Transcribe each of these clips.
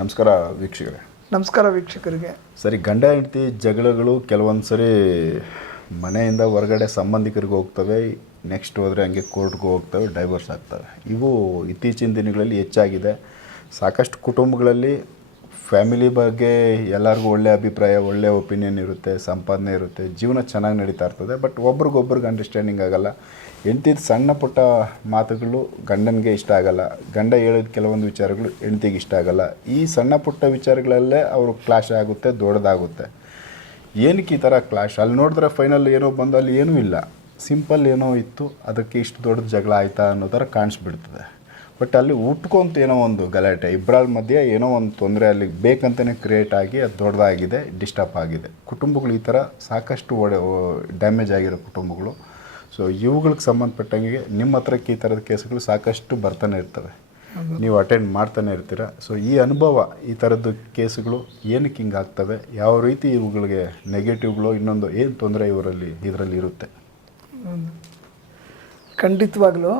ನಮಸ್ಕಾರ ವೀಕ್ಷಕರೇ. ನಮಸ್ಕಾರ ವೀಕ್ಷಕರಿಗೆ. ಸರಿ ಗಂಡ ಹೆಂಡತಿ ಜಗಳಗಳು ಕೆಲವೊಂದು ಸರಿ ಮನೆಯಿಂದ ಹೊರಗಡೆ ಸಂಬಂಧಿಕರಿಗೆ ಹೋಗ್ತವೆ ನೆಕ್ಸ್ಟ್ ಹೋದರೆ ಹಂಗೆ ಕೋರ್ಟ್ಗೆ ಹೋಗ್ತವೆ ಡೈವರ್ಸ್ ಆಗ್ತವೆ. ಇವು ಇತ್ತೀಚಿನ ದಿನಗಳಲ್ಲಿ ಹೆಚ್ಚಾಗಿದೆ. ಸಾಕಷ್ಟು ಕುಟುಂಬಗಳಲ್ಲಿ ಫ್ಯಾಮಿಲಿ ಬಗ್ಗೆ ಎಲ್ಲರಿಗೂ ಒಳ್ಳೆ ಅಭಿಪ್ರಾಯ ಒಳ್ಳೆ ಒಪಿನಿಯನ್ ಇರುತ್ತೆ ಸಂಪಾದನೆ ಇರುತ್ತೆ ಜೀವನ ಚೆನ್ನಾಗಿ ನಡೀತಾ ಇರ್ತದೆ ಬಟ್ ಒಬ್ರಿಗೊಬ್ರಿಗೆ ಅಂಡರ್ಸ್ಟ್ಯಾಂಡಿಂಗ್ ಆಗಲ್ಲ. ಹೆಂಡ್ತಿದ್ ಸಣ್ಣ ಪುಟ್ಟ ಮಾತುಗಳು ಗಂಡನಿಗೆ ಇಷ್ಟ ಆಗಲ್ಲ. ಗಂಡ ಹೇಳಿದ ಕೆಲವೊಂದು ವಿಚಾರಗಳು ಹೆಂಡ್ತಿಗೆ ಇಷ್ಟ ಆಗಲ್ಲ. ಈ ಸಣ್ಣ ಪುಟ್ಟ ವಿಚಾರಗಳಲ್ಲೇ ಅವರು ಕ್ಲಾಶ್ ಆಗುತ್ತೆ, ದೊಡ್ಡದಾಗುತ್ತೆ. ಏನಕ್ಕೆ ಈ ಥರ ಕ್ಲಾಶ್ ಅಲ್ಲಿ ನೋಡಿದ್ರೆ ಫೈನಲ್ ಏನೋ ಬಂದು ಅಲ್ಲಿ ಏನೂ ಇಲ್ಲ. ಸಿಂಪಲ್ ಏನೋ ಇತ್ತು, ಅದಕ್ಕೆ ಇಷ್ಟು ದೊಡ್ಡ ಜಗಳ ಆಯ್ತಾ ಅನ್ನೋ ಥರ ಕಾಣಿಸ್ಬಿಡ್ತದೆ. ಬಟ್ ಅಲ್ಲಿ ಉಟ್ಕೊಂತ ಏನೋ ಒಂದು ಗಲಾಟೆ ಇಬ್ಬರ ಮಧ್ಯೆ ಏನೋ ಒಂದು ತೊಂದರೆ, ಅಲ್ಲಿ ಬೇಕಂತಲೇ ಕ್ರಿಯೇಟ್ ಆಗಿ ಅದು ದೊಡ್ಡದಾಗಿದೆ ಡಿಸ್ಟರ್ಬ್ ಆಗಿದೆ. ಕುಟುಂಬಗಳು ಈ ಥರ ಸಾಕಷ್ಟು ಒಡೆ ಡ್ಯಾಮೇಜ್ ಆಗಿರೋ ಕುಟುಂಬಗಳು. ಸೊ ಇವುಗಳಿಗೆ ಸಂಬಂಧಪಟ್ಟಂಗೆ ನಿಮ್ಮ ಹತ್ರಕ್ಕೆ ಈ ಥರದ ಕೇಸ್ಗಳು ಸಾಕಷ್ಟು ಬರ್ತಾನೆ ಇರ್ತವೆ. ನೀವು ಅಟೆಂಡ್ ಮಾಡ್ತಾನೆ ಇರ್ತೀರ. ಸೊ ಈ ಅನುಭವ, ಈ ಥರದ್ದು ಕೇಸುಗಳು ಏನಕ್ಕೆ ಹಿಂಗೆ ಆಗ್ತವೆ, ಯಾವ ರೀತಿ ಇವುಗಳಿಗೆ ನೆಗೆಟಿವ್ಗಳು ಇನ್ನೊಂದು ಏನು ತೊಂದರೆ ಇವರಲ್ಲಿ, ಇದರಲ್ಲಿ ಇರುತ್ತೆ? ಖಂಡಿತವಾಗ್ಲೂ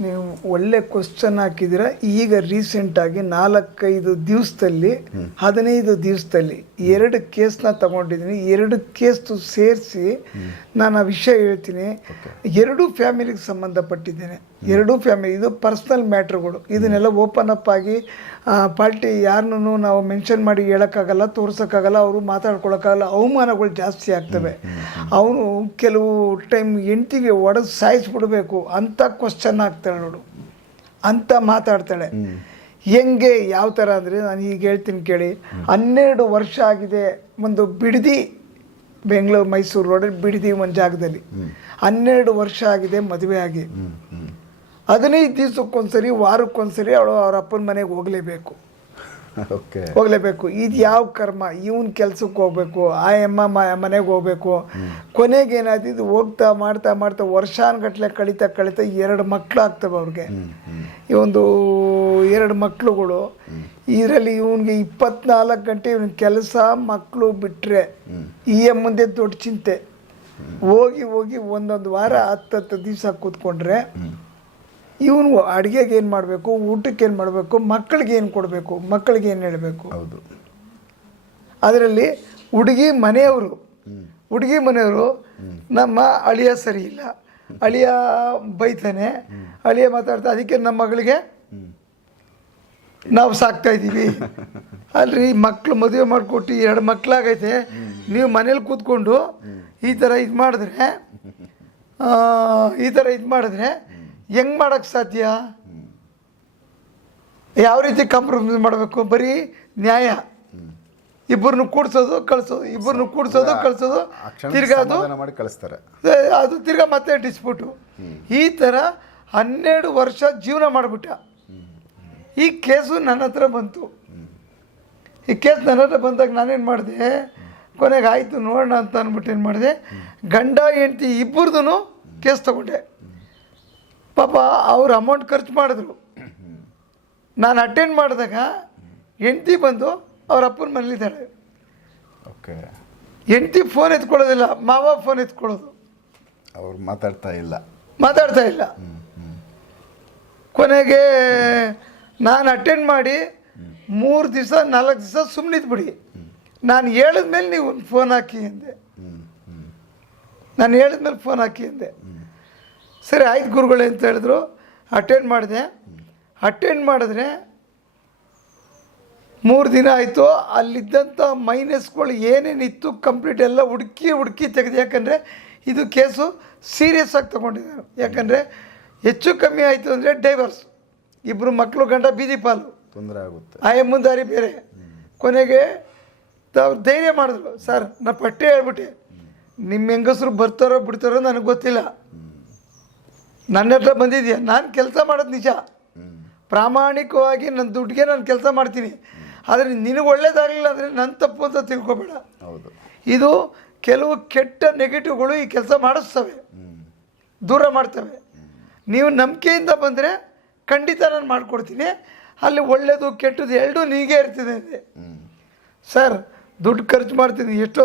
ನೀವು ಒಳ್ಳೆ ಕ್ವಶನ್ ಹಾಕಿದಿರ ಈಗ ರೀಸೆಂಟಾಗಿ ನಾಲ್ಕೈದು ದಿವಸದಲ್ಲಿ ಹದಿನೈದು ದಿವಸದಲ್ಲಿ ಎರಡು ಕೇಸ್ನ ತಗೊಂಡಿದ್ದೀನಿ. ಎರಡು ಕೇಸ್ದು ಸೇರಿಸಿ ನಾನು ಆ ವಿಷಯ ಹೇಳ್ತೀನಿ. ಎರಡೂ ಫ್ಯಾಮಿಲಿಗೆ ಸಂಬಂಧಪಟ್ಟಿದ್ದೇನೆ. ಎರಡೂ ಫ್ಯಾಮಿಲಿ ಇದು ಪರ್ಸ್ನಲ್ ಮ್ಯಾಟ್ರ್ಗಳು ಇದನ್ನೆಲ್ಲ ಓಪನ್ ಅಪ್ ಆಗಿ ಪಾರ್ಟಿ ಯಾರನ್ನೂ ನಾವು ಮೆನ್ಷನ್ ಮಾಡಿ ಹೇಳೋಕ್ಕಾಗಲ್ಲ, ತೋರ್ಸೋಕ್ಕಾಗಲ್ಲ, ಅವರು ಮಾತಾಡ್ಕೊಳಕ್ಕಾಗಲ್ಲ, ಅವಮಾನಗಳು ಜಾಸ್ತಿ ಆಗ್ತವೆ. ಅವನು ಕೆಲವು ಟೈಮ್ ಹೆಂಡ್ತಿಗೆ ಒಡೆದು ಸಾಯಿಸ್ಬಿಡ್ಬೇಕು ಅಂತ ಕ್ವಶನ್ ಆಗ್ತಾಳೆ ನೋಡು. ಅಂತ ಮಾತಾಡ್ತಾಳೆ. ಹೆಂಗೆ, ಯಾವ ಥರ ಅಂದರೆ, ನಾನು ಈಗ ಹೇಳ್ತೀನಿ ಕೇಳಿ. ಹನ್ನೆರಡು ವರ್ಷ ಆಗಿದೆ, ಒಂದು ಬಿಡದಿ ಬೆಂಗಳೂರು ಮೈಸೂರು ರೋಡಲ್ಲಿ ಬಿಡದಿ ಒಂದು ಜಾಗದಲ್ಲಿ. ಹನ್ನೆರಡು ವರ್ಷ ಆಗಿದೆ, ಮದುವೆ ಆಗಿ. ಹದಿನೈದು ದಿವ್ಸಕ್ಕೊಂದ್ಸರಿ ವಾರಕ್ಕೊಂದ್ಸರಿ ಅವಳು ಅವ್ರ ಅಪ್ಪನ ಮನೆಗೆ ಹೋಗಲೇಬೇಕು. ಓಕೆ. ಹೋಗ್ಲೇಬೇಕು. ಇದು ಯಾವ ಕರ್ಮ? ಇವನ್ ಕೆಲ್ಸಕ್ಕೆ ಹೋಗ್ಬೇಕು ಆ ಅಮ್ಮ ಮನೆಗೆ ಹೋಗ್ಬೇಕು. ಕೊನೆಗೆ ಏನಾಯ್ತು? ಇದು ಹೋಗ್ತಾ ಮಾಡ್ತಾ ಮಾಡ್ತಾ ವರ್ಷಾನ್ಗಟ್ಲೆ ಕಳೀತಾ ಕಳೀತಾ ಎರಡು ಮಕ್ಕಳು ಆಗ್ತವೆ ಅವ್ರಿಗೆ. ಈ ಒಂದು ಎರಡು ಮಕ್ಳುಗಳು. ಇದರಲ್ಲಿ ಇವನಿಗೆ ಇಪ್ಪತ್ನಾಲ್ಕು ಗಂಟೆ ಇವನ ಕೆಲಸ ಮಕ್ಕಳು ಬಿಟ್ಟರೆ ಈ ಮುಂದೆ ದೊಡ್ಡ ಚಿಂತೆ. ಹೋಗಿ ಹೋಗಿ ಒಂದೊಂದು ವಾರ ಹತ್ತು ಹತ್ತು ದಿವಸ ಕೂತ್ಕೊಂಡ್ರೆ ಇವನು ಅಡುಗೆಗೆ ಏನು ಮಾಡಬೇಕು ಊಟಕ್ಕೆ ಏನು ಮಾಡಬೇಕು ಮಕ್ಕಳಿಗೆ ಏನು ಕೊಡಬೇಕು ಮಕ್ಕಳಿಗೆ ಏನು ಹೇಳಬೇಕು? ಹೌದು. ಅದರಲ್ಲಿ ಹುಡುಗಿ ಮನೆಯವರು ಹುಡುಗಿ ಮನೆಯವರು ನಮ್ಮ ಅಳಿಯ ಸರಿ ಇಲ್ಲ. ಅಳಿಯ ಬೈತಾನೆ. ಅಳಿಯ ಮಾತಾಡ್ತಾ ಅದಕ್ಕೆ ನಮ್ಮ ಮಗಳಿಗೆ ನಾವು ಸಾಕ್ತಾ ಇದ್ದೀವಿ. ಅಲ್ರಿ ಮಕ್ಕಳು ಮದುವೆ ಮಾಡಿಕೊಟ್ಟು ಎರಡು ಮಕ್ಕಳಾಗೈತೆ ನೀವು ಮನೇಲಿ ಕೂತ್ಕೊಂಡು ಈ ಥರ ಇದು ಮಾಡಿದ್ರೆ ಈ ಥರ ಇದು ಮಾಡಿದ್ರೆ ಹೆಂಗೆ ಮಾಡೋಕ್ಕೆ ಸಾಧ್ಯ? ಯಾವ ರೀತಿ ಕಾಂಪ್ರಮೈಸ್ ಮಾಡಬೇಕು? ಬರೀ ನ್ಯಾಯ. ಇಬ್ಬರನ್ನು ಕೂಡಿಸೋದು ಕಳಿಸೋದು ಇಬ್ಬರನ್ನು ಕೂಡಿಸೋದು ಕಳಿಸೋದು ತಿರ್ಗಾ ಅದು ಮಾಡಿ ಕಳಿಸ್ತಾರೆ. ಅದು ತಿರ್ಗಾ ಮತ್ತೆ ಡಿಸ್ಪ್ಯೂಟು ಈ ಥರ ಹನ್ನೆರಡು ವರ್ಷ ಜೀವನ ಮಾಡಿಬಿಟ್ಟ. ಈ ಕೇಸು ನನ್ನ ಹತ್ರ ಬಂತು. ಈ ಕೇಸ್ ನನ್ನ ಹತ್ರ ಬಂದಾಗ ನಾನೇನು ಮಾಡಿದೆ? ಕೊನೆಗೆ ಆಯಿತು ನೋಡೋಣ ಅಂತ ಅಂದ್ಬಿಟ್ಟು ಏನು ಮಾಡಿದೆ? ಗಂಡ ಹೆಂಡತಿ ಇಬ್ಬರದು ಕೇಸ್ ತಗೊಂಡೆ. ಪಾಪ ಅವ್ರು ಅಮೌಂಟ್ ಖರ್ಚು ಮಾಡಿದ್ರು. ನಾನು ಅಟೆಂಡ್ ಮಾಡಿದಾಗ ಹೆಂಡ್ತಿ ಬಂದು ಅವ್ರ ಅಪ್ಪನ ಮನೇಲಿದ್ದಾಳೆ. ಓಕೆ. ಹೆಂಡ್ತಿ ಫೋನ್ ಎತ್ಕೊಳ್ಳೋದಿಲ್ಲ ಮಾವ ಫೋನ್ ಎತ್ಕೊಳ್ಳೋದು. ಅವ್ರು ಮಾತಾಡ್ತಾ ಇಲ್ಲ. ಮಾತಾಡ್ತಾ ಇಲ್ಲ. ಕೊನೆಗೆ ನಾನು ಅಟೆಂಡ್ ಮಾಡಿ ಮೂರು ದಿವಸ ನಾಲ್ಕು ದಿವಸ ಸುಮ್ಮನಿದ್ಬಿಡಿ ನಾನು ಹೇಳಿದ್ಮೇಲೆ ನೀವು ಫೋನ್ ಹಾಕಿ ಅಂದೆ. ನಾನು ಹೇಳಿದ್ಮೇಲೆ ಫೋನ್ ಹಾಕಿ ಅಂದೆ. ಸರಿ ಆಯ್ತು ಗುರುಗಳೇ ಅಂತ ಹೇಳಿದ್ರು. ಅಟೆಂಡ್ ಮಾಡಿದೆ. ಅಟೆಂಡ್ ಮಾಡಿದ್ರೆ ಮೂರು ದಿನ ಆಯಿತು. ಅಲ್ಲಿದ್ದಂಥ ಮೈನಸ್ಗಳು ಏನೇನಿತ್ತು ಕಂಪ್ಲೀಟ್ ಎಲ್ಲ ಹುಡುಕಿ ಹುಡುಕಿ ತೆಗೆದು ಯಾಕಂದರೆ ಇದು ಕೇಸು ಸೀರಿಯಸ್ ಆಗಿ ತೊಗೊಂಡಿದ್ದಾರೆ. ಯಾಕಂದರೆ ಹೆಚ್ಚು ಕಮ್ಮಿ ಆಯಿತು ಅಂದರೆ ಡೈವರ್ಸ್ ಇಬ್ಬರು ಮಕ್ಕಳು ಗಂಡ ಬೀದಿ ಪಾಲು. ತೊಂದರೆ ಆಗುತ್ತೆ. ಆಯ ಮುಂದಾರಿ ಬೇರೆ. ಕೊನೆಗೆ ತಾವು ಧೈರ್ಯ ಮಾಡಿದ್ರು. ಸರ್ ನಾ ಪಟ್ಟೆ ಹೇಳ್ಬಿಟ್ಟೆ. ನಿಮ್ಮ ಹೆಂಗಸರು ಬರ್ತಾರೋ ಬಿಡ್ತಾರೋ ನನಗೆ ಗೊತ್ತಿಲ್ಲ. ನನ್ನ ಹತ್ರ ಬಂದಿದೆಯಾ? ನಾನು ಕೆಲಸ ಮಾಡೋದು ನಿಜ. ಪ್ರಾಮಾಣಿಕವಾಗಿ ನನ್ನ ದುಡ್ಡಿಗೆ ನಾನು ಕೆಲಸ ಮಾಡ್ತೀನಿ. ಆದರೆ ನಿನಗೆ ಒಳ್ಳೇದಾಗಲಿಲ್ಲ ಅಂದರೆ ನನ್ನ ತಪ್ಪು ಅಂತ ತಿಳ್ಕೊಬೇಡ. ಹೌದು. ಇದು ಕೆಲವು ಕೆಟ್ಟ ನೆಗೆಟಿವ್ಗಳು ಈ ಕೆಲಸ ಮಾಡಿಸ್ತವೆ. ದೂರ ಮಾಡ್ತವೆ. ನೀವು ನಂಬಿಕೆಯಿಂದ ಬಂದರೆ ಖಂಡಿತ ನಾನು ಮಾಡಿಕೊಡ್ತೀನಿ. ಅಲ್ಲಿ ಒಳ್ಳೆಯದು ಕೆಟ್ಟದ್ದು ಎರಡೂ ನೀಗೇ ಇರ್ತಿದೆ ಅಂದೆ. ಸರ್ ದುಡ್ಡು ಖರ್ಚು ಮಾಡ್ತೀನಿ ಎಷ್ಟು.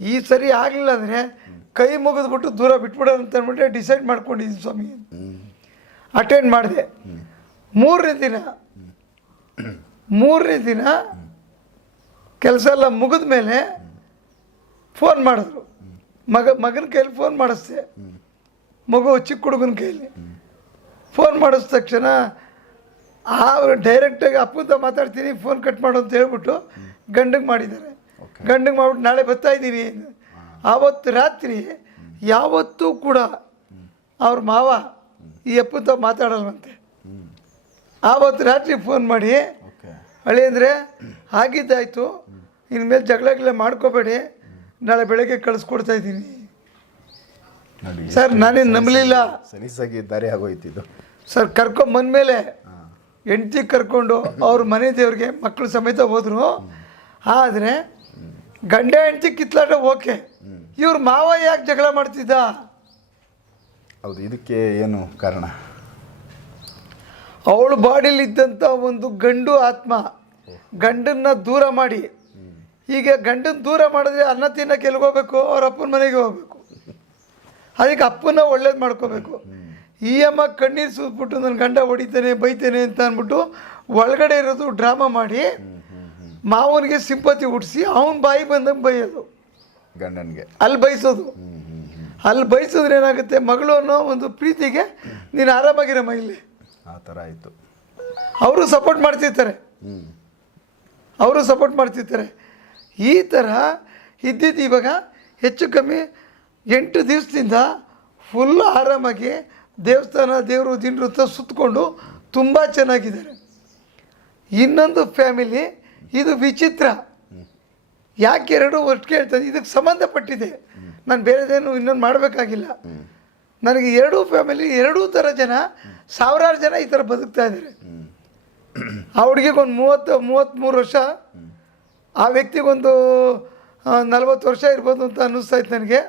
ಈ ಸರಿ ಆಗಲಿಲ್ಲ ಅಂದರೆ ಕೈ ಮುಗಿದ್ಬಿಟ್ಟು ದೂರ ಬಿಟ್ಬಿಡೋಣ ಅಂತ ಅಂದ್ಬಿಟ್ಟು ಡಿಸೈಡ್ ಮಾಡ್ಕೊಂಡಿದ್ದೀನಿ ಸ್ವಾಮಿ. ಅಟೆಂಡ್ ಮಾಡಿದೆ. ಮೂರನೇ ದಿನ ಮೂರನೇ ದಿನ ಕೆಲಸ ಎಲ್ಲ ಮುಗಿದ ಮೇಲೆ ಫೋನ್ ಮಾಡಿದ್ರು. ಮಗ ಮಗನ ಕೈಯಲ್ಲಿ ಫೋನ್ ಮಾಡಿಸ್ದೆ. ಮಗು ಚಿಕ್ಕ ಹುಡುಗನ ಕೈಯಲ್ಲಿ. ಫೋನ್ ಮಾಡಿದ ತಕ್ಷಣ ಆ ಡೈರೆಕ್ಟಾಗಿ ಅಪ್ಪಂತ ಮಾತಾಡ್ತೀನಿ ಫೋನ್ ಕಟ್ ಮಾಡು ಅಂತ ಹೇಳ್ಬಿಟ್ಟು ಗಂಡಿಗೆ ಮಾಡಿದ್ದಾರೆ. ಗಂಡಗೆ ಗಂಡಿಗೆ ಮಾಡ್ಬಿಟ್ಟು ನಾಳೆ ಬರ್ತಾ ಇದ್ದೀನಿ. ಆವತ್ತು ರಾತ್ರಿ ಯಾವತ್ತೂ ಕೂಡ ಅವ್ರ ಮಾವ ಈ ಅಪ್ಪಂತ ಮಾತಾಡಲ್ವಂತೆ. ಆವತ್ತು ರಾತ್ರಿ ಫೋನ್ ಮಾಡಿ ಹಳಿ ಅಂದರೆ ಆಗಿದ್ದಾಯಿತು ಇನ್ಮೇಲೆ ಜಗಳ ಗಿಗಳ ಮಾಡ್ಕೋಬೇಡಿ ನಾಳೆ ಬೆಳಗ್ಗೆ ಕಳಿಸ್ಕೊಡ್ತಾ ಇದ್ದೀನಿ. ಸರ್ ನಾನೇನು ನಂಬಲಿಲ್ಲ. ಸಲೀಸಾಗಿ ದಾರಿ ಆಗೋಯ್ತಿದ್ದು. ಸರ್ ಕರ್ಕೊಂಡು ಕರ್ಕೊಂಬಂದ್ಮೇಲೆ ಹೆಂಡ್ತಿ ಕರ್ಕೊಂಡು ಅವ್ರ ಮನೆ ದೇವ್ರಿಗೆ ಮಕ್ಕಳು ಸಮೇತ ಹೋದ್ರು. ಆದರೆ ಗಂಡ ಹೆಂಡತಿ ಕಿತ್ಲಾಟ ಓಕೆ. ಇವ್ರ ಮಾವ ಯಾಕೆ ಜಗಳ ಮಾಡ್ತಿದ್ದ? ಹೌದು ಇದಕ್ಕೆ ಏನು ಕಾರಣ? ಅವಳು ಬಾಡಿಲಿ ಇದ್ದಂಥ ಒಂದು ಗಂಡು ಆತ್ಮ ಗಂಡನ್ನ ದೂರ ಮಾಡಿ. ಈಗ ಗಂಡನ ದೂರ ಮಾಡಿದ್ರೆ ಅನ್ನ ತಿನ್ನಕ್ಕೆ ಎಲ್ಲಿಗೆ ಹೋಗ್ಬೇಕು? ಅವ್ರ ಅಪ್ಪನ ಮನೆಗೆ ಹೋಗ್ಬೇಕು. ಅದಕ್ಕೆ ಅಪ್ಪನ ಒಳ್ಳೇದು ಮಾಡ್ಕೋಬೇಕು. ಈ ಅಮ್ಮ ಕಣ್ಣೀರು ಸೂದ್ಬಿಟ್ಟು ನನ್ನ ಗಂಡ ಹೊಡಿತೇನೆ ಬೈತೇನೆ ಅಂತ ಅಂದ್ಬಿಟ್ಟು ಒಳಗಡೆ ಇರೋದು ಡ್ರಾಮಾ ಮಾಡಿ ಮಾವನಿಗೆ ಸಿಂಪತಿ ಹುಟ್ಟಿಸಿ ಅವನ ಬಾಯಿ ಬಂದಂಗೆ ಬೈಯೋದು. ಗಂಡನಿಗೆ. ಅಲ್ಲಿ ಬಯಸೋದು ಅಲ್ಲಿ ಬಯಸಿದ್ರೆ ಏನಾಗುತ್ತೆ? ಮಗಳು ಅನ್ನೋ ಒಂದು ಪ್ರೀತಿಗೆ ನೀನು ಆರಾಮಾಗಿರಮ್ಮ ಇಲ್ಲಿ. ಆ ಥರ ಆಯಿತು. ಅವರು ಸಪೋರ್ಟ್ ಮಾಡ್ತಿರ್ತಾರೆ. ಅವರು ಸಪೋರ್ಟ್ ಮಾಡ್ತಿರ್ತಾರೆ. ಈ ಥರ ಇದ್ದಿದ್ದು ಇವಾಗ ಹೆಚ್ಚು ಕಮ್ಮಿ ಎಂಟು ದಿವಸದಿಂದ ಫುಲ್ ಆರಾಮಾಗಿ ದೇವಸ್ಥಾನ ದೇವರು ದಿನ ಸುತ್ತಕೊಂಡು ತುಂಬ ಚೆನ್ನಾಗಿದ್ದಾರೆ. ಇನ್ನೊಂದು ಫ್ಯಾಮಿಲಿ ಇದು ವಿಚಿತ್ರ. ಯಾಕೆ ಎರಡು ಒಟ್ಟು ಕೇಳ್ತದೆ? ಇದಕ್ಕೆ ಸಂಬಂಧಪಟ್ಟಿದೆ. ನಾನು ಬೇರೆದೇನು ಇನ್ನೊಂದು ಮಾಡಬೇಕಾಗಿಲ್ಲ. ನನಗೆ ಎರಡೂ ಫ್ಯಾಮಿಲಿ ಎರಡೂ ಥರ ಜನ, ಸಾವಿರಾರು ಜನ ಈ ಥರ ಬದುಕ್ತಾ ಇದ್ದಾರೆ. ಆ ಹುಡುಗಿಗೊಂದು ಮೂವತ್ತು ಮೂವತ್ತ್ಮೂರು ವರ್ಷ. ಆ ವ್ಯಕ್ತಿಗೊಂದು ನಲ್ವತ್ತು ವರ್ಷ ಇರ್ಬೋದು ಅಂತ ಅನ್ನಿಸ್ತಾ ಇತ್ತು ನನಗೆ.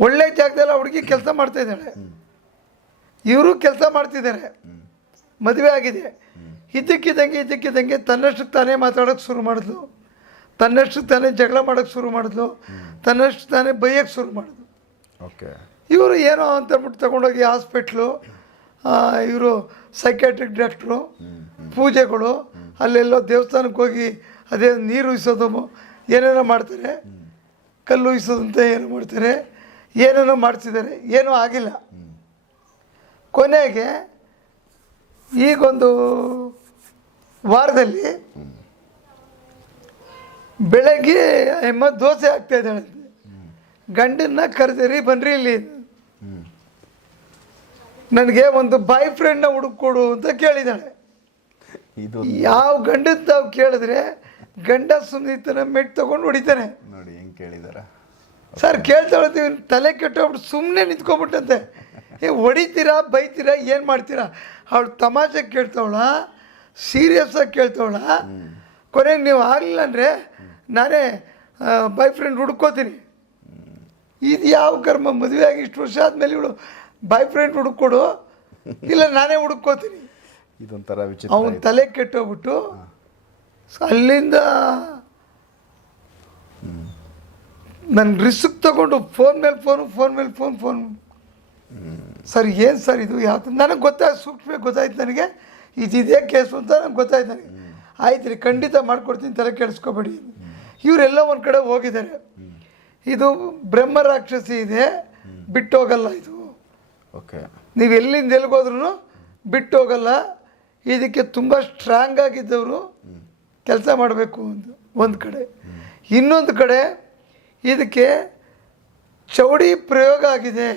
ಒಳ್ಳೆ ಜಾಗದಲ್ಲಿ ಆ ಹುಡುಗಿ ಕೆಲಸ ಮಾಡ್ತಾ ಇದ್ದಾಳೆ. ಇವರು ಕೆಲಸ ಮಾಡ್ತಿದ್ದಾರೆ. ಮದುವೆ ಆಗಿದೆ. ಇದ್ದಕ್ಕಿದ್ದಂಗೆ ಇದ್ದಕ್ಕಿದ್ದಂಗೆ ತನ್ನಷ್ಟಕ್ಕೆ ತಾನೇ ಮಾತಾಡೋಕ್ಕೆ ಶುರು ಮಾಡಿದ್ಲು. ತನ್ನಷ್ಟಕ್ಕೆ ತಾನೇ ಜಗಳ ಮಾಡೋಕ್ಕೆ ಶುರು ಮಾಡಿದ್ಲು. ತನ್ನಷ್ಟು ತಾನೇ ಬೈಯೋಕ್ಕೆ ಶುರು ಮಾಡಿದ್ಲು. ಓಕೆ. ಇವರು ಏನೋ ಅಂತಂದ್ಬಿಟ್ಟು ತಗೊಂಡೋಗಿ ಹಾಸ್ಪಿಟ್ಲು. ಇವರು ಸೈಕ್ಯಾಟ್ರಿಕ್ ಡಾಕ್ಟ್ರು ಪೂಜೆಗಳು ಅಲ್ಲೆಲ್ಲೋ ದೇವಸ್ಥಾನಕ್ಕೆ ಹೋಗಿ ಅದೇ ನೀರು ಉಯಿಸೋದು ಏನೇನೋ ಮಾಡ್ತಾರೆ. ಕಲ್ಲು ಉಯಿಸೋದಂತ ಏನೋ ಮಾಡ್ತಾರೆ. ಏನೇನೋ ಮಾಡ್ತಿದ್ದಾರೆ. ಏನೂ ಆಗಿಲ್ಲ. ಕೊನೆಗೆ ಈಗೊಂದು ವಾರದಲ್ಲಿ ಬೆಳಗ್ಗೆ ಎಮ್ಮ ದೋಸೆ ಆಗ್ತಾ ಇದ್ದಾಳೆ. ಗಂಡನ್ನ ಕರೆದಿರಿ ಬನ್ರಿ ಇಲ್ಲಿ. ನನಗೆ ಒಂದು ಬಾಯ್ ಫ್ರೆಂಡ್ನ ಹುಡುಕೊಡು ಅಂತ ಕೇಳಿದ್ದಾಳೆ. ಇದು ಯಾವ ಗಂಡದ ತಾವು ಕೇಳಿದ್ರೆ ಗಂಡ ಸುಮ್ಮನಿತನ ಮೆಟ್ ತಗೊಂಡು ಹೊಡಿತಾನೆ. ನೋಡಿ ಹೆಂಗೆ ಕೇಳಿದಾರ. ಸರ್ ಕೇಳ್ತಾಳತ್ತೀವಿ ತಲೆ ಕೆಟ್ಟೋಗ್ಬಿಟ್ಟು ಸುಮ್ಮನೆ ನಿಂತ್ಕೊಂಡ್ಬಿಟ್ಟಂತೆ. ಏ ಹೊಡಿತೀರಾ ಬೈತೀರಾ ಏನು ಮಾಡ್ತೀರಾ? ಅವಳು ತಮಾಷೆ ಕೇಳ್ತಾವಳ? ಸೀರಿಯಸ್ ಆಗಿ ಕೇಳ್ತಾವಳ ಕೊನೆಗೆ ನೀವು ಆಗಲಿಲ್ಲ ಅಂದರೆ ನಾನೇ ಬಾಯ್ ಫ್ರೆಂಡ್ ಹುಡ್ಕೋತೀನಿ. ಇದು ಯಾವ ಕರ್ಮ? ಮದುವೆ ಆಗಿ ಇಷ್ಟು ವರ್ಷ ಆದಮೇಲೆ ಇವಳು ಬಾಯ್ ಫ್ರೆಂಡ್ ಹುಡುಕೊಡು. ಇಲ್ಲ ನಾನೇ ಹುಡುಕೋತೀನಿ. ಇದೊಂಥರ ವಿಚಿತ್ರ ಅವನ ತಲೆ ಕೆಟ್ಟೋಗ್ಬಿಟ್ಟು ಅಲ್ಲಿಂದ ನನ್ನ ರಿಸ್ಕ್ ತಗೊಂಡು ಫೋನ್ ಮೇಲೆ ಫೋನು ಫೋನ್ ಮೇಲೆ ಫೋನ್ ಫೋನ್ ಸರ್ ಏನು ಸರ್ ಇದು? ಯಾವ ನನಗೆ ಗೊತ್ತಾಯ್ತು ಸೂಕ್ಷ್ಮ ಗೊತ್ತಾಯ್ತು ನನಗೆ. ಇದಿದೆ ಕೇಸು ಅಂತ ನನಗೆ ಗೊತ್ತಾಯ್ತು ನನಗೆ. ಆಯ್ತು ರೀ ಖಂಡಿತ ಮಾಡ್ಕೊಡ್ತೀನಿ ತಲೆ ಕೆಡಿಸ್ಕೋಬೇಡಿ. ಇವರೆಲ್ಲ ಒಂದು ಕಡೆ ಹೋಗಿದ್ದಾರೆ. ಇದು ಬ್ರಹ್ಮ ರಾಕ್ಷಸಿ ಇದೆ ಬಿಟ್ಟೋಗಲ್ಲ ಇದು. ಓಕೆ. ನೀವು ಎಲ್ಲಿಂದ ಎಲ್ಲಿಗೋದ್ರೂ ಬಿಟ್ಟೋಗಲ್ಲ. ಇದಕ್ಕೆ ತುಂಬ ಸ್ಟ್ರಾಂಗ್ ಆಗಿದ್ದವರು ಕೆಲಸ ಮಾಡಬೇಕು ಅಂತ ಒಂದು ಕಡೆ. ಇನ್ನೊಂದು ಕಡೆ ಇದಕ್ಕೆ ಚೌಡಿ ಪ್ರಯೋಗ ಆಗಿದೆ.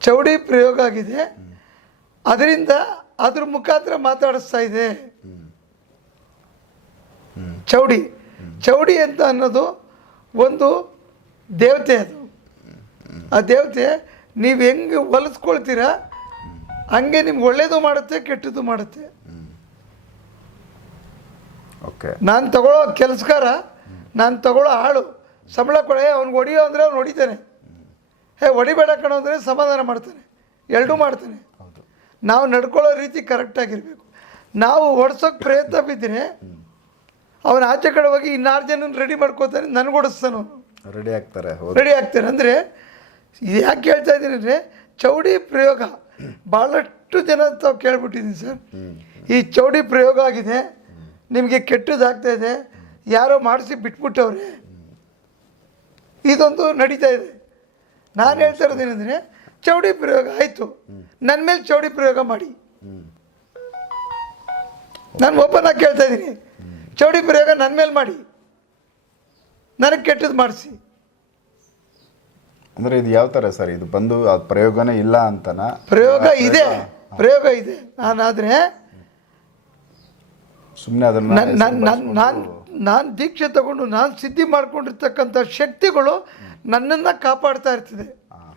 ಚೌಡಿ ಪ್ರಯೋಗ ಆಗಿದೆ. ಅದರಿಂದ ಅದ್ರ ಮುಖಾಂತರ ಮಾತಾಡಿಸ್ತಾ ಇದೆ. ಚೌಡಿ. ಚೌಡಿ ಅಂತ ಅನ್ನೋದು ಒಂದು ದೇವತೆ ಅದು. ಆ ದೇವತೆ ನೀವು ಹೆಂಗೆ ಹೊಲಿಸ್ಕೊಳ್ತೀರ ಹಂಗೆ ನಿಮ್ಗೆ ಒಳ್ಳೇದು ಮಾಡುತ್ತೆ ಕೆಟ್ಟದ್ದು ಮಾಡುತ್ತೆ. ಓಕೆ. ನಾನು ತಗೊಳ್ಳೋ ಕೆಲಸಗಾರ ನಾನು ತಗೊಳ್ಳೋ ಆಳು ಸಂಬಳ ಕೊಡೆ ಅವ್ನಿಗೆ ಹೊಡಿಯೋ ಅಂದರೆ ಅವ್ನು ಹೊಡಿತಾನೆ. ಹೇ ಹೊಡಿಬೇಡ ಕಣೋ ಅಂದರೆ ಸಮಾಧಾನ ಮಾಡ್ತಾನೆ. ಎರಡೂ ಮಾಡ್ತಾನೆ. ನಾವು ನಡ್ಕೊಳ್ಳೋ ರೀತಿ ಕರೆಕ್ಟಾಗಿರಬೇಕು ನಾವು ಓಡಿಸೋಕೆ ಪ್ರಯತ್ನ ಬಿದ್ದರೆ ಅವನ ಆಚೆ ಕಡೆ ಹೋಗಿ ಇನ್ನಾರು ಜನ ರೆಡಿ ಮಾಡ್ಕೋತಾನೆ ನನಗೆ ಓಡಿಸ್ತಾನು ರೆಡಿ ಆಗ್ತಾರೆ ರೆಡಿ ಆಗ್ತಾರೆ. ಅಂದರೆ ಇದು ಯಾಕೆ ಕೇಳ್ತಾ ಇದ್ದೀನಿ ಅಂದರೆ ಚೌಡಿ ಪ್ರಯೋಗ ಭಾಳ ಭಾಳಷ್ಟು ಜನ ತಾವು ಕೇಳ್ಬಿಟ್ಟಿದ್ದೀನಿ ಸರ್. ಈ ಚೌಡಿ ಪ್ರಯೋಗ ಆಗಿದೆ. ನಿಮಗೆ ಕೆಟ್ಟದಾಗ್ತಾ ಇದೆ. ಯಾರೋ ಮಾಡಿಸಿ ಬಿಟ್ಬಿಟ್ಟವ್ರೆ. ಇದೊಂದು ನಡೀತಾ ಇದೆ. ನಾನು ಹೇಳ್ತಾ ಇರೋದೇನೆಂದರೆ ಚೌಡಿ ಪ್ರಯೋಗ ಆಯಿತು. ನನ್ನ ಮೇಲೆ ಚೌಡಿ ಪ್ರಯೋಗ ಮಾಡಿ. ನಾನು ಓಪನ್ ಆಗಿ ಕೇಳ್ತಾ ಇದ್ದೀನಿ. ಚೌಡಿ ಪ್ರಯೋಗ ನನ್ನ ಮೇಲೆ ಮಾಡಿ. ನನಗೆ ಕೆಟ್ಟದ್ದು ಮಾಡಿಸಿ. ಅಂದರೆ ಇದು ಯಾವ ಥರ ಸರ್? ಇದು ಬಂದು ಆ ಪ್ರಯೋಗನೇ ಇಲ್ಲ ಅಂತನ? ಪ್ರಯೋಗ ಇದೆ. ಪ್ರಯೋಗ ಇದೆ. ನಾನಾದರೆ ಸುಮ್ಮನೆ ಅದನ್ನು ನಾನು ನಾನು ನಾನು ನಾನು ನಾನು ದೀಕ್ಷೆ ತಗೊಂಡು ನಾನು ಸಿದ್ಧಿ ಮಾಡ್ಕೊಂಡಿರ್ತಕ್ಕಂಥ ಶಕ್ತಿಗಳು ನನ್ನನ್ನು ಕಾಪಾಡ್ತಾ ಇರ್ತದೆ.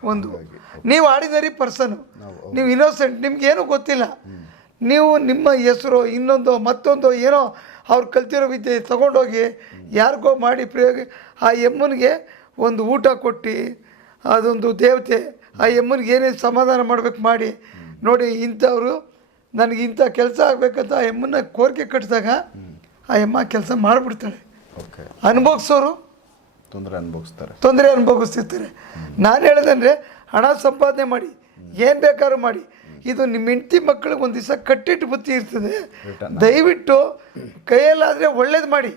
ಒಂದು. ನೀವು ಆಡಿದರಿ ಪರ್ಸನ್. ನೀವು ಇನ್ನೋಸೆಂಟ್ ನಿಮ್ಗೇನು ಗೊತ್ತಿಲ್ಲ. ನೀವು ನಿಮ್ಮ ಹೆಸರು ಇನ್ನೊಂದು ಮತ್ತೊಂದು ಏನೋ ಅವ್ರು ಕಲ್ತಿರೋ ವಿದ್ಯೆ ತಗೊಂಡೋಗಿ ಯಾರಿಗೋ ಮಾಡಿ ಪ್ರಯೋಗ ಆ ಎಮ್ಮನಿಗೆ ಒಂದು ಊಟ ಕೊಟ್ಟು ಅದೊಂದು ದೇವತೆ ಆ ಎಮ್ಮನಿಗೆ ಏನೇನು ಸಮಾಧಾನ ಮಾಡ್ಬೇಕು ಮಾಡಿ ನೋಡಿ ಇಂಥವ್ರು ನನಗೆ ಇಂಥ ಕೆಲಸ ಆಗಬೇಕಂತ ಆ ಎಮ್ಮನ್ನ ಕೋರಿಕೆ ಕಟ್ಟಿದಾಗ ಆ ಎಮ್ಮ ಕೆಲಸ ಮಾಡಿಬಿಡ್ತಾಳೆ. ಅನುಭವಿಸೋರು ತೊಂದರೆ ಅನುಭವಿಸ್ತಾರೆ. ತೊಂದರೆ ಅನುಭವಿಸ್ತಿರ್ತಾರೆ. ನಾನು ಹೇಳೋದಂದರೆ ಹಣ ಸಂಪಾದನೆ ಮಾಡಿ ಏನು ಬೇಕಾದ್ರೂ ಮಾಡಿ. ಇದು ನಿಮ್ಮ ಹೆಂಡತಿ ಮಕ್ಕಳಿಗೆ ಒಂದು ದಿವಸ ಕಟ್ಟಿಟ್ಟು ಬುತ್ತಿ ಇರ್ತದೆ. ದಯವಿಟ್ಟು ಕೈಯಲ್ಲಾದರೆ ಒಳ್ಳೇದು ಮಾಡಿ.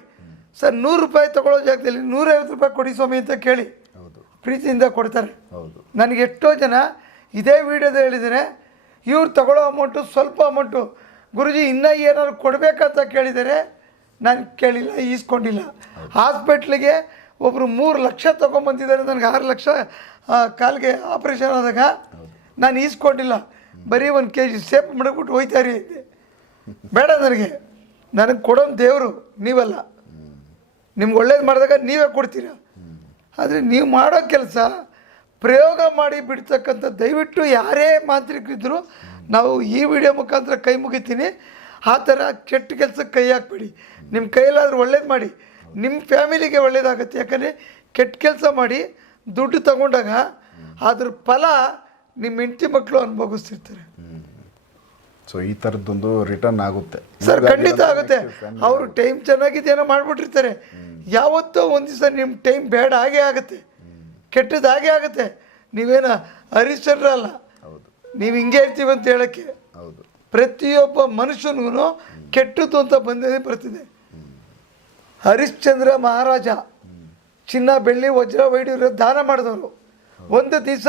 ಸರ್ ನೂರು ರೂಪಾಯಿ ತಗೊಳ್ಳೋ ಜಾಗದಲ್ಲಿ ನೂರೈವತ್ತು ರೂಪಾಯಿ ಕೊಡಿ ಸ್ವಾಮಿ ಅಂತ ಕೇಳಿ ಹೌದು. ಪ್ರೀತಿಯಿಂದ ಕೊಡ್ತಾರೆ. ಹೌದು. ನನಗೆ ಎಷ್ಟೋ ಜನ ಇದೇ ವಿಡಿಯೋದ ಹೇಳಿದರೆ ಇವ್ರು ತಗೊಳ್ಳೋ ಅಮೌಂಟು ಸ್ವಲ್ಪ ಅಮೌಂಟು ಗುರುಜಿ ಇನ್ನೂ ಏನಾದ್ರು ಕೊಡಬೇಕಂತ ಕೇಳಿದರೆ ನಾನು ಕೇಳಿಲ್ಲ ಈಸ್ಕೊಂಡಿಲ್ಲ. ಹಾಸ್ಪಿಟ್ಲಿಗೆ ಒಬ್ಬರು ಮೂರು ಲಕ್ಷ ತೊಗೊಂಬಂದಿದ್ದಾರೆ ನನಗೆ ಆರು ಲಕ್ಷ ಕಾಲಿಗೆ ಆಪ್ರೇಷನ್ ಆದಾಗ ನಾನು ಈಸ್ಕೊಂಡಿಲ್ಲ ಬರೀ ಒಂದು ಕೆ ಜಿ ಸೇಫ್ ಮಡಗ್ಬಿಟ್ಟು ಹೋಯ್ತಾರಿ ರೀ ಬೇಡ ನನಗೆ. ನನಗೆ ಕೊಡೋನು ದೇವರು ನೀವಲ್ಲ. ನಿಮ್ಗೆ ಒಳ್ಳೇದು ಮಾಡಿದಾಗ ನೀವೇ ಕೊಡ್ತೀರಾ? ಆದರೆ ನೀವು ಮಾಡೋ ಕೆಲಸ ಪ್ರಯೋಗ ಮಾಡಿ ಬಿಡ್ತಕ್ಕಂಥ ದಯವಿಟ್ಟು ಯಾರೇ ಮಾಂತ್ರಿಕರಿದ್ದರೂ ನಾವು ಈ ವಿಡಿಯೋ ಮುಖಾಂತರ ಕೈ ಮುಗಿತೀನಿ. ಆ ಥರ ಕೆಟ್ಟ ಕೆಲಸಕ್ಕೆ ಕೈ ಹಾಕ್ಬೇಡಿ. ನಿಮ್ಮ ಕೈಯಲ್ಲಾದರೂ ಒಳ್ಳೇದು ಮಾಡಿ. ನಿಮ್ಮ ಫ್ಯಾಮಿಲಿಗೆ ಒಳ್ಳೆಯದಾಗುತ್ತೆ ಯಾಕಂದರೆ ಕೆಟ್ಟ ಕೆಲಸ ಮಾಡಿ ದುಡ್ಡು ತಗೊಂಡಾಗ ಅದ್ರ ಫಲ ನಿಮ್ಮ ಹೆಂಡತಿ ಮಕ್ಕಳು ಅನುಭವಿಸ್ತಿರ್ತಾರೆ. ಸೊ ಈ ಥರದ್ದೊಂದು ರಿಟರ್ನ್ ಆಗುತ್ತೆ. ಸರ್ ಖಂಡಿತ ಆಗುತ್ತೆ. ಅವರು ಟೈಮ್ ಚೆನ್ನಾಗಿದೆಯೇನೋ ಮಾಡಿಬಿಟ್ಟಿರ್ತಾರೆ. ಯಾವತ್ತೋ ಒಂದು ದಿವಸ ನಿಮ್ಮ ಟೈಮ್ ಬೇಡ ಹಾಗೆ ಆಗುತ್ತೆ. ಕೆಟ್ಟದ್ದು ಹಾಗೆ ಆಗುತ್ತೆ. ನೀವೇನು ಹರಿಶ್ಚಂದ್ರ ಹೌದು. ನೀವು ಹಿಂಗೆ ಇರ್ತೀವಿ ಅಂತ ಹೇಳೋಕ್ಕೆ. ಹೌದು. ಪ್ರತಿಯೊಬ್ಬ ಮನುಷ್ಯನಿಗೂ ಕೆಟ್ಟದ್ದು ಅಂತ ಬಂದೇ ಬರ್ತಿದೆ. ಹರಿಶ್ಚಂದ್ರ ಮಹಾರಾಜ ಚಿನ್ನ ಬೆಳ್ಳಿ ವಜ್ರ ವೈಡ್ಯರು ದಾನ ಮಾಡಿದವರು. ಒಂದು ದಿವಸ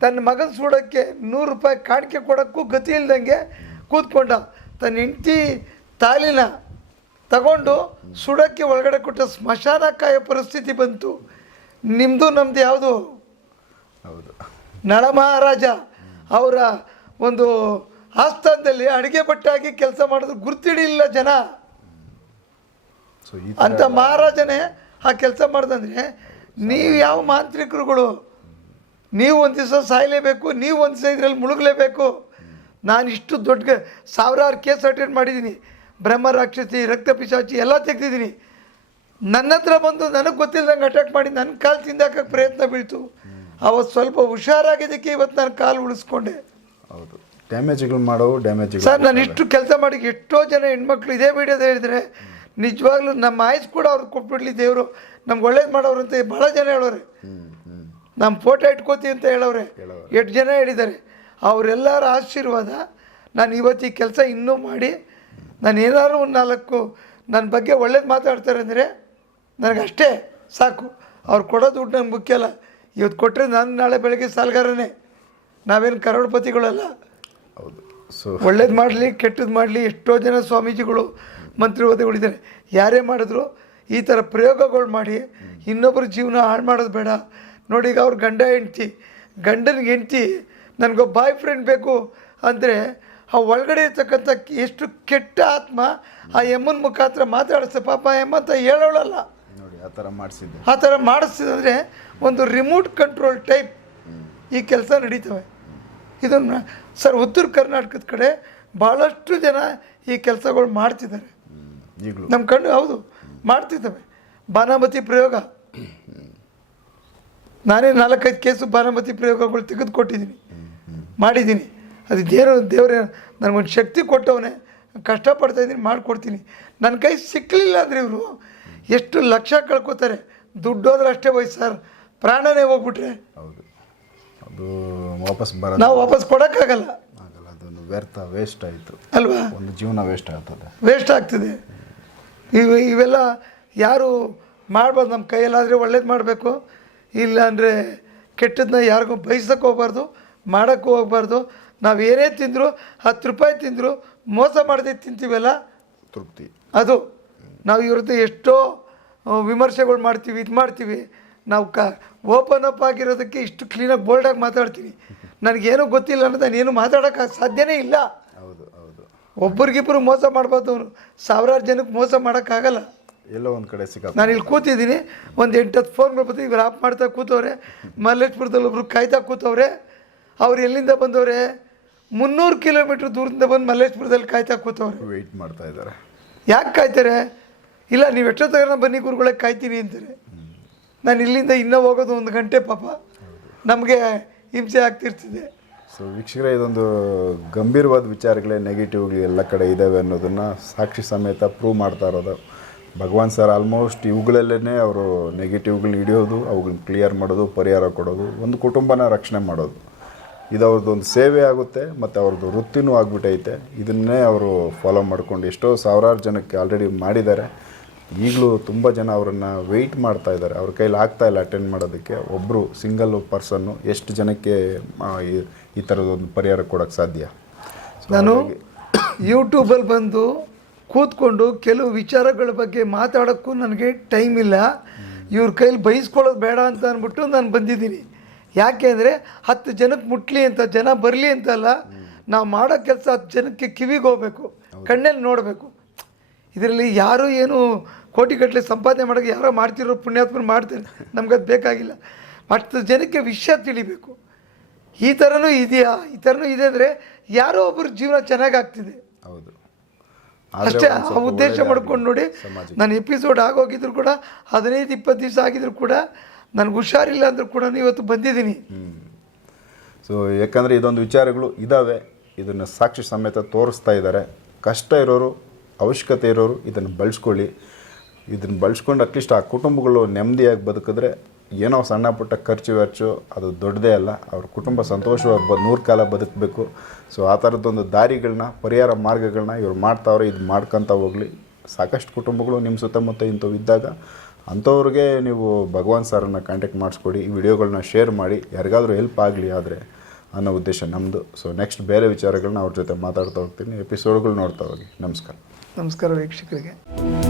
ತನ್ನ ಮಗನ ಸುಡೋಕ್ಕೆ ನೂರು ರೂಪಾಯಿ ಕಾಣಿಕೆ ಕೊಡೋಕ್ಕೂ ಗತಿ ಇಲ್ದಂಗೆ ಕೂತ್ಕೊಂಡ. ತನ್ನ ಹೆಂಡತಿ ತಾಲಿನ ತಗೊಂಡು ಸುಡೋಕ್ಕೆ ಒಳಗಡೆ ಕೊಟ್ಟ ಸ್ಮಶಾನ ಕಾಯೋ ಪರಿಸ್ಥಿತಿ ಬಂತು. ನಿಮ್ಮದು ನಮ್ಮದು ಯಾವುದು? ಹೌದು. ನಳ ಮಹಾರಾಜ ಅವರ ಒಂದು ಆಸ್ಥಾನದಲ್ಲಿ ಅಡುಗೆ ಭಟ್ಟಾಗಿ ಕೆಲಸ ಮಾಡೋದು ಗುರ್ತಿಡಿಲ್ಲ ಜನ. ಅಂತ ಮಹಾರಾಜನೇ ಆ ಕೆಲಸ ಮಾಡ್ದಂದ್ರೆ ನೀವು ಯಾವ ಮಾಂತ್ರಿಕರುಗಳು? ನೀವು ಒಂದು ದಿವಸ ಸಾಯಲೇಬೇಕು ನೀವು ಒಂದು ದಿವಸ ಇದರಲ್ಲಿ ಮುಳುಗಲೇಬೇಕು. ನಾನು ಇಷ್ಟು ದೊಡ್ಡ ಸಾವಿರಾರು ಕೇಸ್ ಅಟೆಂಡ್ ಮಾಡಿದ್ದೀನಿ. ಬ್ರಹ್ಮ ರಾಕ್ಷಸಿ ರಕ್ತ ಪಿಶಾಚಿ ಎಲ್ಲ ತೆಗ್ದಿದ್ದೀನಿ. ನನ್ನ ಹತ್ರ ಬಂದು ನನಗೆ ಗೊತ್ತಿಲ್ಲದಂಗೆ ಅಟ್ಯಾಕ್ ಮಾಡಿ ನನ್ನ ಕಾಲು ತಿಂದಾಕಕ್ಕೆ ಪ್ರಯತ್ನ ಬೀಳ್ತು. ಅವತ್ತು ಸ್ವಲ್ಪ ಹುಷಾರಾಗಿದ್ದಕ್ಕೆ ಇವತ್ತು ನಾನು ಕಾಲು ಉಳಿಸ್ಕೊಂಡೆ. ಹೌದು. ಡ್ಯಾಮೇಜ್ಗಳು ಮಾಡೋ ಡ್ಯಾಮೇಜ್ ಸರ್ ನಾನು ಇಷ್ಟು ಕೆಲಸ ಮಾಡಿ ಎಷ್ಟೋ ಜನ ಹೆಣ್ಮಕ್ಳು ಇದೇ ವಿಡಿಯೋದ ಹೇಳಿದ್ರೆ ನಿಜವಾಗ್ಲೂ ನಮ್ಮ ಆಯ್ಸ್ ಕೂಡ ಅವ್ರಿಗೆ ಕೊಟ್ಬಿಡ್ಲಿ ದೇವರು. ನಮ್ಗೆ ಒಳ್ಳೇದು ಮಾಡೋರು ಅಂತ ಭಾಳ ಜನ ಹೇಳೋರೆ. ನಮ್ಮ ಫೋಟೋ ಇಟ್ಕೋತೀವಿ ಅಂತ ಹೇಳೋರೆ. ಎಷ್ಟು ಜನ ಹೇಳಿದ್ದಾರೆ. ಅವರೆಲ್ಲರ ಆಶೀರ್ವಾದ ನಾನು ಇವತ್ತು ಈ ಕೆಲಸ ಇನ್ನೂ ಮಾಡಿ ನಾನು ಏನಾದ್ರು ಒಂದು ನಾಲ್ಕು ನನ್ನ ಬಗ್ಗೆ ಒಳ್ಳೇದು ಮಾತಾಡ್ತಾರೆ ಅಂದರೆ ನನಗಷ್ಟೇ ಅಷ್ಟೇ ಸಾಕು. ಅವ್ರು ಕೊಡೋ ದುಡ್ಡು ನಂಗೆ ಮುಖ್ಯ ಅಲ್ಲ. ಇವತ್ತು ಕೊಟ್ಟರೆ ನಾನು ನಾಳೆ ಬೆಳಗ್ಗೆ ಸಾಲಗಾರನೇ. ನಾವೇನು ಕರೋಡ್ಪತಿಗಳಲ್ಲ. ಹೌದು. ಸೊ ಒಳ್ಳೇದು ಮಾಡಲಿ ಕೆಟ್ಟದ್ದು ಮಾಡಲಿ ಎಷ್ಟೋ ಜನ ಸ್ವಾಮೀಜಿಗಳು ಮಂತ್ರಿವಾದಿಗಳಿದ್ದಾರೆ. ಯಾರೇ ಮಾಡಿದ್ರು ಈ ಥರ ಪ್ರಯೋಗಗಳು ಮಾಡಿ ಇನ್ನೊಬ್ಬರ ಜೀವನ ಹಾಳು ಮಾಡೋದು ಬೇಡ. ನೋಡಿ ಈಗ ಅವ್ರ ಗಂಡ ಹೆಂಡ್ತಿ. ಗಂಡನಿಗೆ ಹೆಂಡ್ತಿ ನನಗೆ ಬಾಯ್ ಫ್ರೆಂಡ್ ಬೇಕು ಅಂದರೆ ಆ ಒಳಗಡೆ ಇರ್ತಕ್ಕಂಥ ಎಷ್ಟು ಕೆಟ್ಟ ಆತ್ಮ ಆ ಯಮ್ಮನ ಮುಖಾಂತರ ಮಾತಾಡಿಸ್ತೆ ಪಾಪ ಎಮ್ಮ ಅಂತ ಹೇಳೋಳಲ್ಲ. ನೋಡಿ ಆ ಥರ ಮಾಡಿಸಿದ್ದೆ. ಆ ಥರ ಮಾಡಿಸ್ತಿದ್ರೆ ಒಂದು ರಿಮೋಟ್ ಕಂಟ್ರೋಲ್ ಟೈಪ್ ಈ ಕೆಲಸ ನಡೀತವೆ. ಇದನ್ನು ಸರ್ ಉತ್ತರ ಕರ್ನಾಟಕದ ಕಡೆ ಭಾಳಷ್ಟು ಜನ ಈ ಕೆಲಸಗಳು ಮಾಡ್ತಿದ್ದಾರೆ. ಈಗಲೂ. ನಮ್ಮ ಕಣ್ಣು ಹೌದು. ಮಾಡ್ತಿದ್ದಾವೆ. ಬಾನಾಮತಿ ಪ್ರಯೋಗ. ನಾನೇ ನಾಲ್ಕೈದು ಕೇಸು ಬಾನಾಮತಿ ಪ್ರಯೋಗಗಳು ತೆಗೆದುಕೊಟ್ಟಿದ್ದೀನಿ. ಮಾಡಿದ್ದೀನಿ. ಅದು ದೇವರು ದೇವರೇ ನನಗೊಂದು ಶಕ್ತಿ ಕೊಟ್ಟವನೇ ಕಷ್ಟಪಡ್ತಾ ಇದ್ದೀನಿ ಮಾಡಿಕೊಡ್ತೀನಿ. ನನ್ನ ಕೈ ಸಿಕ್ಕಲಿಲ್ಲ ಅಂದರೆ ಇವರು. ಎಷ್ಟು ಲಕ್ಷ ಕಳ್ಕೊತಾರೆ. ದುಡ್ಡು ಹೋದ್ರೆ ಅಷ್ಟೇ ಹೋಯ್ತು ಸರ್. ಪ್ರಾಣನೇ ಹೋಗ್ಬಿಟ್ರೆ. ಹೌದು. ಅದು ವಾಪಸ್ ಬರಲ್ಲ. ನಾವು ವಾಪಸ್ ಕೊಡೋಕ್ಕಾಗಲ್ಲ. ಆಗಲ್ಲ. ಅದೊಂದು ವ್ಯರ್ಥ ವೇಸ್ಟ್ ಆಯಿತು. ಅಲ್ವಾ? ಒಂದು ಜೀವನ ವೇಸ್ಟ್ ಆಗ್ತದೆ. ವೇಸ್ಟ್ ಆಗ್ತಿದೆ. ಇವು ಇವೆಲ್ಲ ಯಾರು ಮಾಡ್ಬೋದು ನಮ್ಮ ಕೈಯಲ್ಲಾದರೆ ಒಳ್ಳೇದು ಮಾಡಬೇಕು. ಇಲ್ಲ ಅಂದರೆ ಕೆಟ್ಟದನ್ನ ಯಾರಿಗೂ ಬಯಸೋಕ್ಕೆ ಹೋಗ್ಬಾರ್ದು ಮಾಡೋಕ್ಕೂ ಹೋಗ್ಬಾರ್ದು. ನಾವು ಏನೇ ತಿಂದರೂ ಹತ್ತು ರೂಪಾಯಿ ತಿಂದರೂ ಮೋಸ ಮಾಡದೆ ತಿಂತೀವಲ್ಲ? ತೃಪ್ತಿ. ಅದು. ನಾವು ಇವ್ರದ್ದು ಎಷ್ಟೋ ವಿಮರ್ಶೆಗಳು ಮಾಡ್ತೀವಿ ಇದು ಮಾಡ್ತೀವಿ. ನಾವು ಕ ಓಪನ್ ಅಪ್ ಆಗಿರೋದಕ್ಕೆ ಇಷ್ಟು ಕ್ಲೀನಾಗಿ ಬೋಲ್ಡಾಗಿ ಮಾತಾಡ್ತೀನಿ. ನನಗೇನು ಗೊತ್ತಿಲ್ಲ ಅನ್ನೋದು ನಾನೇನು ಮಾತಾಡೋಕ್ಕೆ ಸಾಧ್ಯನೇ ಇಲ್ಲ. ಒಬ್ರಿಗಿಬ್ರು ಮೋಸ ಮಾಡ್ಬೋದು ಅವರು ಸಾವಿರಾರು ಜನಕ್ಕೆ ಮೋಸ ಮಾಡೋಕ್ಕಾಗಲ್ಲ. ಎಲ್ಲೋ ಒಂದು ಕಡೆ ಸಿಗ ನಾನು ಇಲ್ಲಿ ಕೂತಿದ್ದೀನಿ. ಒಂದು ಎಂಟತ್ತು ಫೋನ್ ಬರ್ತೀವಿ ಇವ್ರು ಆಫ್ ಮಾಡ್ತಾ ಕೂತವ್ರೆ. ಮಲ್ಲೇಶ್ಪುರದಲ್ಲಿ ಒಬ್ರು ಕಾಯ್ತಾ ಕೂತವ್ರೆ. ಅವ್ರು ಎಲ್ಲಿಂದ ಬಂದವ್ರೆ? ಮುನ್ನೂರು ಕಿಲೋಮೀಟ್ರ್ ದೂರದಿಂದ ಬಂದು ಮಲ್ಲೇಶ್ಪುರದಲ್ಲಿ ಕಾಯ್ತಾ ಕೂತವ್ರೆ. ವೆಯ್ಟ್ ಮಾಡ್ತಾ ಇದ್ದಾರೆ. ಯಾಕೆ ಕಾಯ್ತಾರೆ? ಇಲ್ಲ ನೀವು ಎಷ್ಟೊತ್ತಾಗ ಬನ್ನಿ ಗುರುಗಳೇ ಕಾಯ್ತೀನಿ ಅಂತಾರೆ. ನಾನು ಇಲ್ಲಿಂದ ಇನ್ನೂ ಹೋಗೋದು ಒಂದು ಗಂಟೆ ಪಾಪ. ನಮಗೆ ಹಿಂಸೆ ಆಗ್ತಿರ್ತಿದೆ. ಸೊ ವೀಕ್ಷಕರೇ, ಇದೊಂದು ಗಂಭೀರವಾದ ವಿಚಾರಗಳೇ ನೆಗೆಟಿವ್ ಎಲ್ಲ ಕಡೆ ಇದ್ದಾವೆ ಅನ್ನೋದನ್ನು ಸಾಕ್ಷಿ ಸಮೇತ ಪ್ರೂವ್ ಮಾಡ್ತಾ ಇರೋದು. ಭಗವಾನ್ ಸರ್ ಆಲ್ಮೋಸ್ಟ್ ಇವುಗಳಲ್ಲೇ ಅವರು ನೆಗೆಟಿವ್ಗಳು ಹಿಡಿಯೋದು ಅವುಗಳನ್ನ ಕ್ಲಿಯರ್ ಮಾಡೋದು, ಪರಿಹಾರ ಕೊಡೋದು, ಒಂದು ಕುಟುಂಬನ ರಕ್ಷಣೆ ಮಾಡೋದು. ಇದು ಅವ್ರದ್ದು ಒಂದು ಸೇವೆ ಆಗುತ್ತೆ, ಮತ್ತು ಅವ್ರದ್ದು ವೃತ್ತಿನೂ ಆಗಿಬಿಟ್ಟೈತೆ ಇದನ್ನೇ ಅವರು ಫಾಲೋ ಮಾಡ್ಕೊಂಡು ಎಷ್ಟೋ ಸಾವಿರಾರು ಜನಕ್ಕೆ ಆಲ್ರೆಡಿ ಮಾಡಿದ್ದಾರೆ. ಈಗಲೂ ತುಂಬ ಜನ ಅವರನ್ನು ವೆಯ್ಟ್ ಮಾಡ್ತಾ ಇದ್ದಾರೆ. ಅವ್ರ ಕೈಲಿ ಆಗ್ತಾ ಇಲ್ಲ ಅಟೆಂಡ್ ಮಾಡೋದಕ್ಕೆ. ಒಬ್ಬರು ಸಿಂಗಲ್ ಪರ್ಸನ್ನು ಎಷ್ಟು ಜನಕ್ಕೆ ಈ- ಥರದೊಂದು ಪರಿಹಾರ ಕೊಡೋಕ್ಕೆ ಸಾಧ್ಯ? ನಾನು ಯೂಟ್ಯೂಬಲ್ಲಿ ಬಂದು ಕೂತ್ಕೊಂಡು ಕೆಲವು ವಿಚಾರಗಳ ಬಗ್ಗೆ ಮಾತಾಡೋಕ್ಕೂ ನನಗೆ ಟೈಮ್ ಇಲ್ಲ. ಇವ್ರ ಕೈಲಿ ಬೈಸ್ಕೊಳ್ಳೋದು ಬೇಡ ಅಂತ ಅಂದ್ಬಿಟ್ಟು ನಾನು ಬಂದಿದ್ದೀನಿ. ಯಾಕೆ ಅಂದರೆ ಹತ್ತು ಜನಕ್ಕೆ ಮುಟ್ಲಿ ಅಂತ ಜನ ಬರಲಿ ಅಂತಲ್ಲ ನಾವು ಮಾಡೋ ಕೆಲಸ ಹತ್ತು ಜನಕ್ಕೆ ಕಿವಿಗೆ ಹೋಗ್ಬೇಕು ಕಣ್ಣಲ್ಲಿ ನೋಡಬೇಕು. ಇದರಲ್ಲಿ ಯಾರು ಏನು ಕೋಟಿಗಟ್ಟಲೆ ಸಂಪಾದನೆ ಮಾಡೋಕ್ಕೆ ಯಾರೋ ಮಾಡ್ತಿರೋ ಪುಣ್ಯಾತ್ಮರು ಮಾಡ್ತಾರೆ. ನಮ್ಗೆ ಅದು ಬೇಕಾಗಿಲ್ಲ. ಮತ್ತು ಜನಕ್ಕೆ ವಿಷಯ ತಿಳಿಬೇಕು. ಈ ಥರನೂ ಇದೆಯಾ? ಈ ಥರನೂ ಇದೆ ಅಂದರೆ ಯಾರೋ ಒಬ್ಬರ ಜೀವನ ಚೆನ್ನಾಗಿ ಆಗ್ತಿದೆ. ಹೌದು. ಅಷ್ಟೇ ಆ ಉದ್ದೇಶ ಮಾಡ್ಕೊಂಡು ನೋಡಿ ನಾನು ಎಪಿಸೋಡ್ ಆಗೋಗಿದ್ರು ಕೂಡ ಹದಿನೈದು ಇಪ್ಪತ್ತು ದಿವಸ ಆಗಿದ್ರು ಕೂಡ ನನಗೆ ಹುಷಾರಿಲ್ಲ ಅಂದರೂ ಕೂಡ ಇವತ್ತು ಬಂದಿದ್ದೀನಿ. ಸೊ ಯಾಕಂದರೆ ಇದೊಂದು ವಿಚಾರಗಳು ಇದ್ದಾವೆ ಇದನ್ನು ಸಾಕ್ಷಿ ಸಮೇತ ತೋರಿಸ್ತಾ ಇದ್ದಾರೆ. ಕಷ್ಟ ಇರೋರು ಅವಶ್ಯಕತೆ ಇರೋರು ಇದನ್ನು ಬಳಸ್ಕೊಳ್ಳಿ. ಇದನ್ನು ಬಳಸ್ಕೊಂಡು ಅಟ್ಲೀಸ್ಟ್ ಆ ಕುಟುಂಬಗಳು ನೆಮ್ಮದಿಯಾಗಿ ಬದುಕಿದ್ರೆ ಏನೋ ಸಣ್ಣ ಪುಟ್ಟ ಖರ್ಚು ವೆಚ್ಚು ಅದು ದೊಡ್ಡದೇ ಅಲ್ಲ. ಅವ್ರ ಕುಟುಂಬ ಸಂತೋಷವಾಗಿ ಬ ನೂರು ಕಾಲ ಬದುಕಬೇಕು. ಸೊ ಆ ಥರದ್ದೊಂದು ದಾರಿಗಳನ್ನ, ಪರಿಹಾರ ಮಾರ್ಗಗಳನ್ನ ಇವ್ರು ಮಾಡ್ತಾವ್ರೆ, ಇದು ಮಾಡ್ಕೊತ ಹೋಗಲಿ. ಸಾಕಷ್ಟು ಕುಟುಂಬಗಳು ನಿಮ್ಮ ಸುತ್ತಮುತ್ತ ಇಂಥವು ಇದ್ದಾಗ ಅಂಥವ್ರಿಗೆ ನೀವು ಭಗವಾನ್ ಸರನ್ನ ಕಾಂಟ್ಯಾಕ್ಟ್ ಮಾಡಿಸ್ಕೊಡಿ, ಈ ವಿಡಿಯೋಗಳನ್ನ ಶೇರ್ ಮಾಡಿ. ಯಾರಿಗಾದರೂ ಹೆಲ್ಪ್ ಆಗಲಿ ಆದರೆ ಅನ್ನೋ ಉದ್ದೇಶ ನಮ್ಮದು ಸೊ ನೆಕ್ಸ್ಟ್ ಬೇರೆ ವಿಚಾರಗಳನ್ನ ಅವ್ರ ಜೊತೆ ಮಾತಾಡ್ತಾ ಹೋಗ್ತೀನಿ. ಎಪಿಸೋಡ್ಗಳು ನೋಡ್ತಾ ಹೋಗಿ. ನಮಸ್ಕಾರ. ನಮಸ್ಕಾರ ವೀಕ್ಷಕರಿಗೆ.